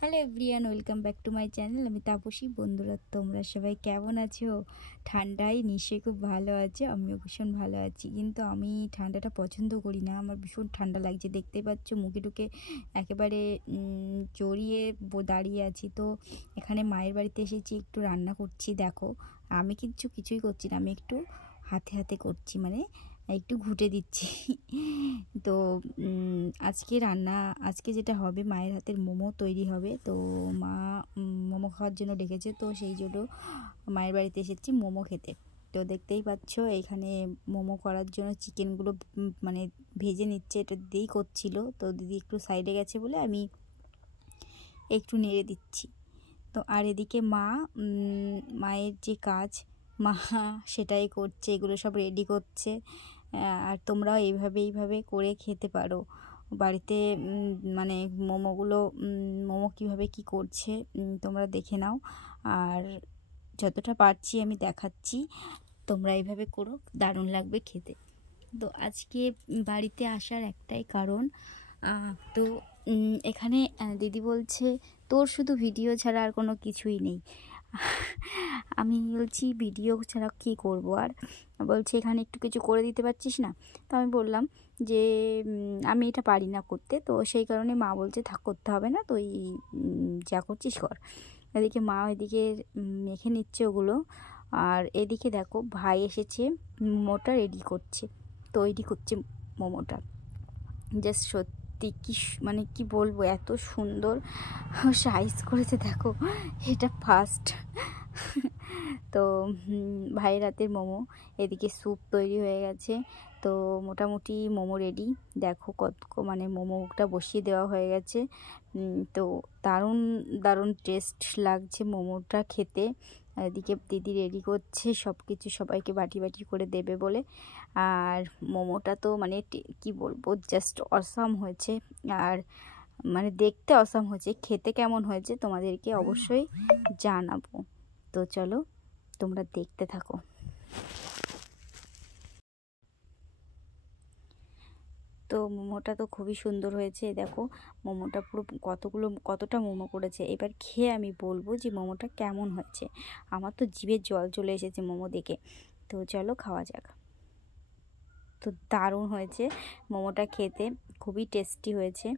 Hello everyone, welcome back to my channel. আমি তাপসী। বন্ধুরা, তোমরা সবাই কেমন আছো? ঠান্ডায় নিশ্চয়ই খুব ভালো আছে। আমিও ভীষণ ভালো আছি, কিন্তু আমি ঠান্ডাটা পছন্দ করি না। আমার ভীষণ ঠান্ডা লাগছে, দেখতেই পাচ্ছ মুখে টুকে একেবারে জড়িয়ে দাঁড়িয়ে আছি। তো এখানে মায়ের বাড়িতে এসেছি, একটু রান্না করছি। দেখো, আমি কিছুই করছি না, আমি একটু হাতে হাতে করছি, মানে একটু ঘুটে দিচ্ছি। তো আজকে যেটা হবে, মায়ের হাতের মোমো তৈরি হবে। তো মা মোমো খাওয়ার জন্য ডেকেছে, তো সেই জন্য মায়ের বাড়িতে এসেছি মোমো খেতে। তো দেখতেই পাচ্ছ এখানে মোমো করার জন্য চিকেনগুলো মানে ভেজে নিচ্ছে, এটা দিয়েই করছিল। তো দিদি একটু সাইডে গেছে বলে আমি একটু নেড়ে দিচ্ছি। তো আর এদিকে মায়ের যে কাজ, মা সেটাই করছে, এগুলো সব রেডি করছে। আর তোমরাও এইভাবে করে খেতে পারো বাড়িতে। মানে মোমো কীভাবে কি করছে তোমরা দেখে নাও, আর যতটা পারছি আমি দেখাচ্ছি। তোমরা এইভাবে করো, দারুণ লাগবে খেতে। তো আজকে বাড়িতে আসার একটাই কারণ, তো এখানে দিদি বলছে তোর শুধু ভিডিও ছাড়া আর কোনো কিছুই নেই। আমি বলছি ভিডিও ছাড়া কী করবো, আর বলছে এখানে একটু কিছু করে দিতে পারছিস না। তো আমি বললাম যে আমি এটা পারি না করতে, তো সেই কারণে মা বলছে থাক, করতে হবে না, তুই যা করছিস কর। এদিকে মা এদিকে মেখে নিচ্ছে ওগুলো, আর এদিকে দেখো ভাই এসেছে, মোমোটা রেডি করছে, তৈরি করছে মোমোটা। জাস্ট সত্যি মানে কি বলবো, এত সুন্দর সাইজ করেছে দেখো, এটা ফার্স্ট। তো ভাইয়ের হাতের মোমো, এদিকে স্যুপ তৈরি হয়ে গেছে। তো মোটামুটি মোমো রেডি। দেখো মানে মোমোটা বসিয়ে দেওয়া হয়ে গেছে। তো দারুণ দারুণ টেস্ট লাগছে মোমোটা খেতে। এদিকে দিদি রেডি করছে সব কিছু, সবাইকে বাটি বাটি করে দেবে বলে। আর মোমোটা তো মানে কি বলবো, জাস্ট অসাম হয়েছে। আর মানে দেখতে অসাম হয়েছে, খেতে কেমন হয়েছে তোমাদেরকে অবশ্যই জানাবো। তো চলো তোমরা দেখতে থাকো। তো মোমোটা তো খুবই সুন্দর হয়েছে। দেখো মোমোটা পুরো কতটা মোমো করেছে। এবার খেয়ে আমি বলবো যে মোমোটা কেমন হয়েছে। আমার তো জিভে জল চলে এসেছে মোমো দেখে। তো চলো খাওয়া যাক। তো দারুণ হয়েছে মোমোটা খেতে, খুবই টেস্টি হয়েছে।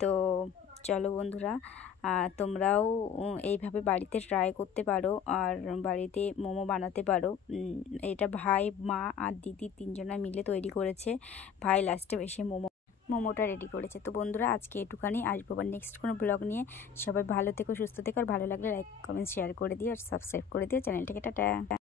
তো চলো বন্ধুরা, তোমরাও এইভাবে বাড়িতে ট্রাই করতে পারো, আর বাড়িতে মোমো বানাতে পারো। এটা ভাই, মা আর দিদি তিনজনা মিলে তৈরি করেছে। ভাই লাস্টে এসে মোমোটা রেডি করেছে। তো বন্ধুরা, আজকে এটুখানি। আসবো আবার নেক্সট কোনো ব্লগ নিয়ে। সবাই ভালো থেকো, সুস্থ থেকো, আর ভালো লাগলে লাইক কমেন্ট শেয়ার করে দিও, আর সাবস্ক্রাইব করে দিও চ্যানেলটাকে। টাটা।